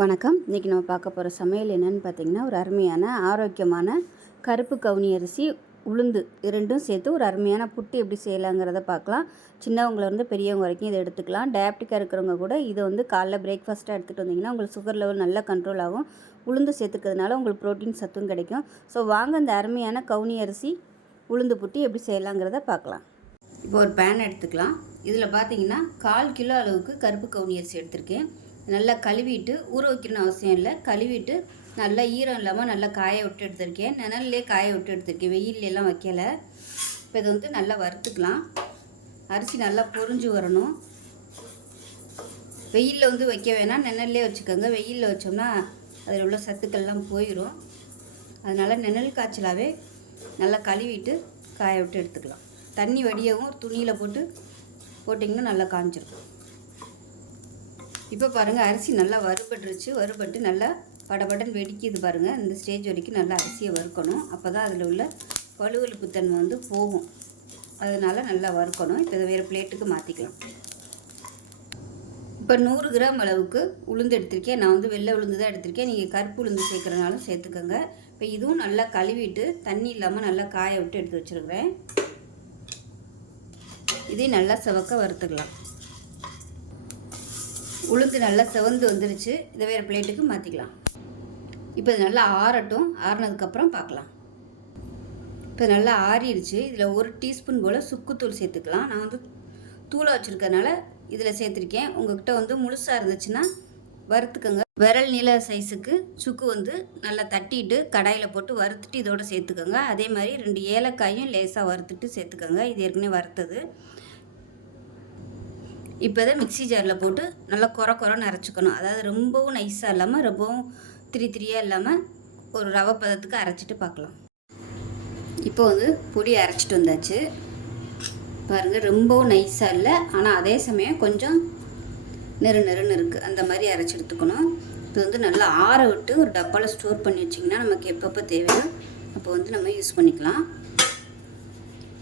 வணக்கம். இன்றைக்கி நம்ம பார்க்க போகிற சமையல் என்னென்னு பார்த்தீங்கன்னா, ஒரு அருமையான ஆரோக்கியமான கருப்பு கவுனி அரிசி, உளுந்து இரண்டும் சேர்த்து ஒரு அருமையான புட்டு எப்படி செய்யலாங்கிறத பார்க்கலாம். சின்னவங்கலேருந்து பெரியவங்க வரைக்கும் இதை எடுத்துக்கலாம். டயபெட்டிக்காக இருக்கிறவங்க கூட இதை காலைல பிரேக்ஃபாஸ்ட்டாக எடுத்துகிட்டு வந்தீங்கன்னா உங்களுக்கு சுகர் லெவல் நல்லா கண்ட்ரோல் ஆகும். உளுந்து சேர்த்துக்கிறதுனால உங்களுக்கு ப்ரோட்டீன் சத்தும் கிடைக்கும். ஸோ வாங்க இந்த அருமையான கவுனி அரிசி உளுந்து புட்டு எப்படி செய்யலாங்கிறத பார்க்கலாம். இப்போ ஒரு பேன் எடுத்துக்கலாம். இதில் பார்த்தீங்கன்னா 1/4 கிலோ அளவுக்கு கருப்பு கவுனி அரிசி எடுத்திருக்கேன். நல்லா கழுவிட்டு ஊற வைக்கணும்னு அவசியம் இல்லை. கழுவிட்டு நல்லா ஈரம் இல்லாமல் நல்லா காய விட்டு எடுத்திருக்கேன். நிழல்லே காய விட்டு எடுத்திருக்கேன், வெயிலெலாம் வைக்கலை. இப்போ இதை நல்லா வறுத்துக்கலாம். அரிசி நல்லா பொரிஞ்சு வரணும். வெயிலில் வைக்க வேணாம், நிழல்லே வச்சுக்கோங்க. வெயிலில் வச்சோம்னா அதில் உள்ள சத்துக்கள்லாம் போயிடும். அதனால் நிழல் காய்ச்சலாகவே நல்லா கழுவிட்டு காய விட்டு எடுத்துக்கலாம். தண்ணி வடியவும் துணியில் போட்டிங்கன்னா நல்லா காஞ்சிடும். இப்போ பாருங்கள், அரிசி நல்லா வறுபட்டு நல்லா படபடன்னு வெடிக்குது பாருங்கள். இந்த ஸ்டேஜ் வரைக்கும் நல்லா அரிசியை வறுக்கணும். அப்போ தான் அதில் உள்ள வலுவலுப்புத்தன்மை போகும். அதனால் நல்லா வறுக்கணும். இப்போ இதை வேறு பிளேட்டுக்கு மாற்றிக்கலாம். இப்போ 100 கிராம் அளவுக்கு உளுந்து எடுத்திருக்கேன். நான் வெள்ளை உளுந்து தான் எடுத்திருக்கேன். நீங்கள் கருப்பு உளுந்து சேர்க்குறனாலும் சேர்த்துக்கோங்க. இப்போ இதுவும் நல்லா கழுவிட்டு தண்ணி இல்லாமல் நல்லா காய விட்டு எடுத்து வச்சுருக்கிறேன். இதையும் நல்லா செவக்க வறுத்துக்கலாம். உளுந்து நல்லா செவந்து வந்துருச்சு. இதை வேறு பிளேட்டுக்கு மாற்றிக்கலாம். இப்போ இது நல்லா ஆறட்டும். ஆறினதுக்கப்புறம் பார்க்கலாம். இப்போ நல்லா ஆறிடுச்சு. இதில் 1 டீஸ்பூன் போல் சுக்குத்தூள் சேர்த்துக்கலாம். நான் தூளை வச்சுருக்கனால இதில் சேர்த்துருக்கேன். உங்கள்கிட்ட முழுசாக இருந்துச்சுன்னா வறுத்துக்கோங்க. விரல் நீள சைஸுக்கு சுக்கு நல்லா தட்டிட்டு கடாயில் போட்டு வறுத்துட்டு இதோடு சேர்த்துக்கோங்க. அதே மாதிரி 2 ஏலக்காயும் லேசாக வறுத்துட்டு சேர்த்துக்கோங்க. இது ஏற்கனவே வறுத்தது. இப்போ இதை மிக்ஸி ஜாரில் போட்டு நல்லா குறன்னு அரைச்சிக்கணும். அதாவது ரொம்பவும் நைஸாக இல்லாமல் ரொம்பவும் திரியாக இல்லாமல் ஒரு ரவை பதத்துக்கு அரைச்சிட்டு பார்க்கலாம். இப்போ பொடி அரைச்சிட்டு வந்தாச்சு பாருங்கள். ரொம்பவும் நைஸாக இல்லை, ஆனால் அதே சமயம் கொஞ்சம் நெருன்னு இருக்குது. அந்த மாதிரி அரைச்சி எடுத்துக்கணும். இப்போ நல்லா ஆற விட்டு ஒரு டப்பாவில் ஸ்டோர் பண்ணி வச்சிங்கன்னா நமக்கு எப்பப்போ தேவையோ அப்போ நம்ம யூஸ் பண்ணிக்கலாம்.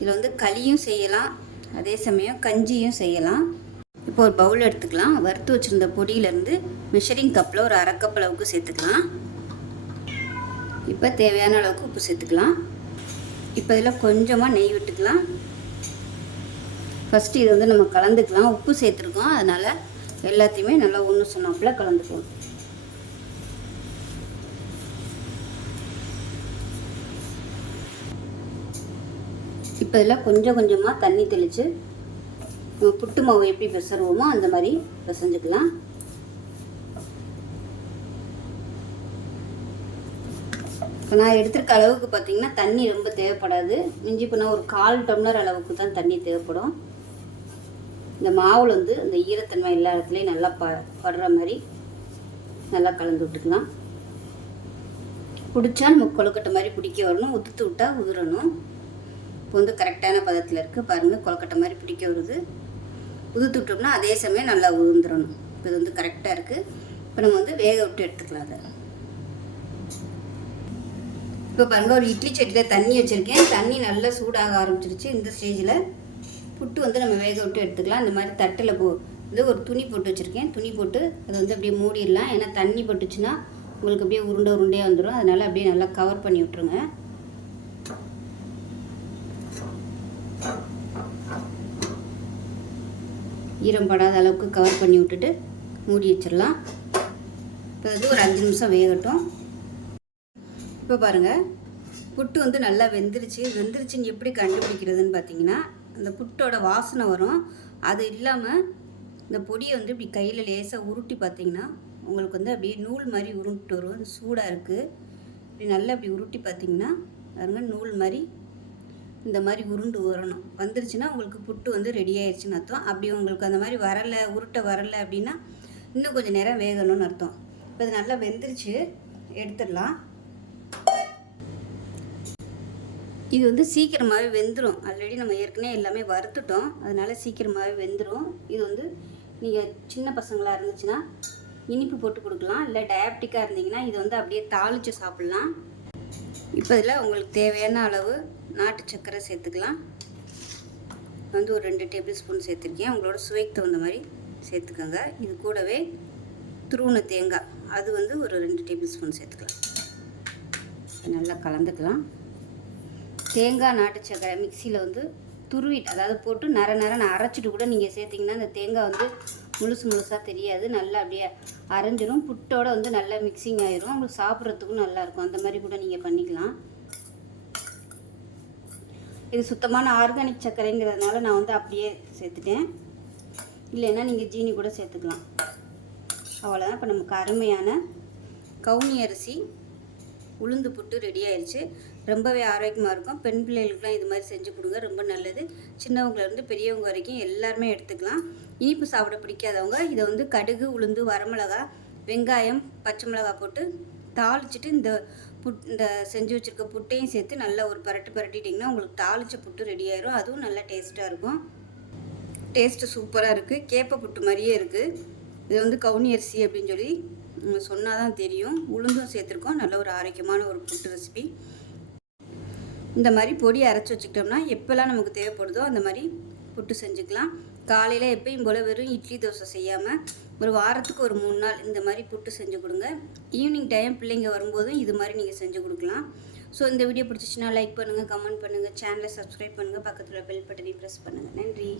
இதில் களியும் செய்யலாம், அதே சமயம் கஞ்சியும் செய்யலாம். இப்போ ஒரு பவுல் எடுத்துக்கலாம். வறுத்து வச்சுருந்த பொடியிலேருந்து மெஷரிங் கப்பில் ஒரு 1/2 கப் அளவுக்கு சேர்த்துக்கலாம். இப்போ தேவையான அளவுக்கு உப்பு சேர்த்துக்கலாம். இப்போ இதில் கொஞ்சமாக நெய் விட்டுக்கலாம். ஃபஸ்ட்டு இதை நம்ம கலந்துக்கலாம். உப்பு சேர்த்துருக்கோம், அதனால் எல்லாத்தையுமே நல்லா ஒன்று சொன்னாப்பில் கலந்துக்கலாம். இப்போ இதில் கொஞ்சமாக தண்ணி தெளித்து புட்டு மாவு எப்படி பிசைவோமோ அந்த மாதிரி பிசைஞ்சுக்கலாம். இப்போ நான் எடுத்துருக்க அளவுக்கு பார்த்திங்கன்னா தண்ணி ரொம்ப தேவைப்படாது. மிஞ்சி போனால் ஒரு 1/4 டம்ளர் அளவுக்கு தான் தண்ணி தேவைப்படும். இந்த மாவில் அந்த ஈரத்தன்மை எல்லா இடத்துலையும் நல்லா படுற மாதிரி நல்லா கலந்து விட்டுக்கலாம். பிடிச்சா நம்ம கொழுக்கட்டை மாதிரி பிடிக்க வரணும். உதுத்து விட்டால் உதிரணும். இப்போ கரெக்டான பதத்தில் இருக்குது பாருங்கள். கொழுக்கட்டை மாதிரி பிடிக்க வருது. உதுத்து விட்டோம்னா அதே சமயம் நல்லா உதிர்ந்துடணும். இப்போ இது கரெக்டாக இருக்குது. இப்போ நம்ம வேக விட்டு எடுத்துக்கலாம். அதை இப்போ பாருங்கள், ஒரு இட்லி சட்டியில் தண்ணி வச்சுருக்கேன். தண்ணி நல்லா சூடாக ஆரம்பிச்சிருச்சு. இந்த ஸ்டேஜில் புட்டு நம்ம வேக விட்டு எடுத்துக்கலாம். இந்த மாதிரி தட்டில் ஒரு துணி போட்டு வச்சுருக்கேன். துணி போட்டு அதை அப்படியே மூடிடலாம். ஏன்னா தண்ணி பட்டுச்சுன்னா உங்களுக்கு அப்படியே உருண்டையாக வந்துடும். அதனால் அப்படியே நல்லா கவர் பண்ணி விட்ருங்க. ஈரம் படாத அளவுக்கு கவர் பண்ணி விட்டுட்டு மூடி வச்சிடலாம். இப்போ ஒரு 5 நிமிஷம் வேகட்டும். இப்போ பாருங்கள், புட்டு நல்லா வெந்துருச்சுன்னு எப்படி கண்டுபிடிக்கிறதுன்னு பார்த்தீங்கன்னா, அந்த புட்டோட வாசனை வரும். அது இல்லாமல் இந்த பொடியை இப்படி கையில் லேசாக உருட்டி பார்த்தீங்கன்னா உங்களுக்கு அப்படியே நூல் மாதிரி உருட்டு வரும். அது சூடாக இருக்குது. இப்படி நல்லா அப்படி உருட்டி பார்த்தீங்கன்னா பாருங்கள், நூல் மாதிரி இந்த மாதிரி உருண்டு வரணும். வந்துருச்சுன்னா உங்களுக்கு புட்டு ரெடி ஆயிடுச்சுன்னு அர்த்தம். அப்படி உங்களுக்கு அந்த மாதிரி உருட்டை வரலை அப்படின்னா இன்னும் கொஞ்சம் நேரம் வேகணும்னு அர்த்தம். இப்போ இது நல்லா வெந்துருச்சு, எடுத்துடலாம். இது சீக்கிரமாகவே வெந்துடும். ஆல்ரெடி நம்ம ஏற்கனவே எல்லாமே வறுத்துட்டோம், அதனால் சீக்கிரமாகவே வெந்துடும். இது நீங்கள் சின்ன பசங்களாக இருந்துச்சுன்னா இனிப்பு போட்டு கொடுக்கலாம். இல்லை டயபெட்டிக்காக இருந்தீங்கன்னா இது அப்படியே தாளித்து சாப்பிட்லாம். இப்போ இதில் உங்களுக்கு தேவையான அளவு நாட்டு சர்க்கரை சேர்த்துக்கலாம். ஒரு 2 டேபிள் ஸ்பூன் சேர்த்துருக்கேன். உங்களோட சுவைக்கு தகுந்த மாதிரி சேர்த்துக்கோங்க. இது கூடவே துருவின தேங்காய் அது வந்து ஒரு 2 டேபிள் ஸ்பூன் சேர்த்துக்கலாம். நல்லா கலந்துக்கலாம். தேங்காய் நாட்டு சர்க்கரை மிக்சியில் வந்து துருவிட்டு, அதாவது போட்டு நரன்னு அரைச்சிட்டு கூட நீங்கள் சேர்த்திங்கன்னா அந்த தேங்காய் வந்து முழுசாக தெரியாது. நல்லா அப்படியே அரைஞ்சிரும். புட்டோட வந்து நல்லா மிக்சிங் ஆயிரும். உங்களுக்கு சாப்பிட்றதுக்கும் நல்லாயிருக்கும். அந்த மாதிரி கூட நீங்கள் பண்ணிக்கலாம். இது சுத்தமான ஆர்கானிக் சர்க்கரைங்கிறதுனால நான் வந்து அப்படியே சேர்த்துட்டேன். இல்லைன்னா நீங்கள் ஜீனி கூட சேர்த்துக்கலாம். அவ்வளோதான். இப்போ நமக்கு அருமையான கவுனி அரிசி உளுந்து புட்டு ரெடி ஆயிடுச்சு. ரொம்பவே ஆரோக்கியமாக இருக்கும். பெண் பிள்ளைகளுக்குலாம் இது மாதிரி செஞ்சு கொடுங்க, ரொம்ப நல்லது. சின்னவங்கலேருந்து பெரியவங்க வரைக்கும் எல்லாருமே எடுத்துக்கலாம். இனிப்பு சாப்பிட பிடிக்காதவங்க இதை வந்து கடுகு, உளுந்து, வரமிளகா, வெங்காயம், பச்சை மிளகாய் போட்டு தாளிச்சிட்டு இந்த செஞ்சு வச்சுருக்க புட்டையும் சேர்த்து நல்லா ஒரு பரட்டிட்டிங்கன்னா உங்களுக்கு தாளித்த புட்டு ரெடி ஆயிரும். அதுவும் நல்லா டேஸ்ட்டாக இருக்கும். டேஸ்ட்டு சூப்பராக இருக்குது. கேப்பை புட்டு மாதிரியே இருக்குது. இது வந்து கவுனி அரிசி அப்படின்னு சொல்லி சொன்னால் தான் தெரியும். உளுந்தும் சேர்த்துருக்கோம். நல்ல ஒரு ஆரோக்கியமான ஒரு புட்டு ரெசிபி. இந்த மாதிரி பொடி அரைச்சி வச்சுக்கிட்டோம்னா எப்போல்லாம் நமக்கு தேவைப்படுதோ அந்த மாதிரி புட்டு செஞ்சுக்கலாம். காலையில் எப்பயும் போல் வெறும் இட்லி தோசை செய்யாமல் ஒரு வாரத்துக்கு ஒரு 3 நாள் இந்த மாதிரி புட்டு செஞ்சு கொடுங்க. ஈவினிங் டைம் பிள்ளைங்க வரும்போதும் இது மாதிரி நீங்கள் செஞ்சு கொடுக்கலாம். ஸோ இந்த வீடியோ பிடிச்சிச்சின்னா லைக் பண்ணுங்கள், கமெண்ட் பண்ணுங்கள், சேனலை சப்ஸ்கிரைப் பண்ணுங்கள், பக்கத்தில் பெல் பட்டனையும் ப்ரெஸ் பண்ணுங்கள். நன்றி.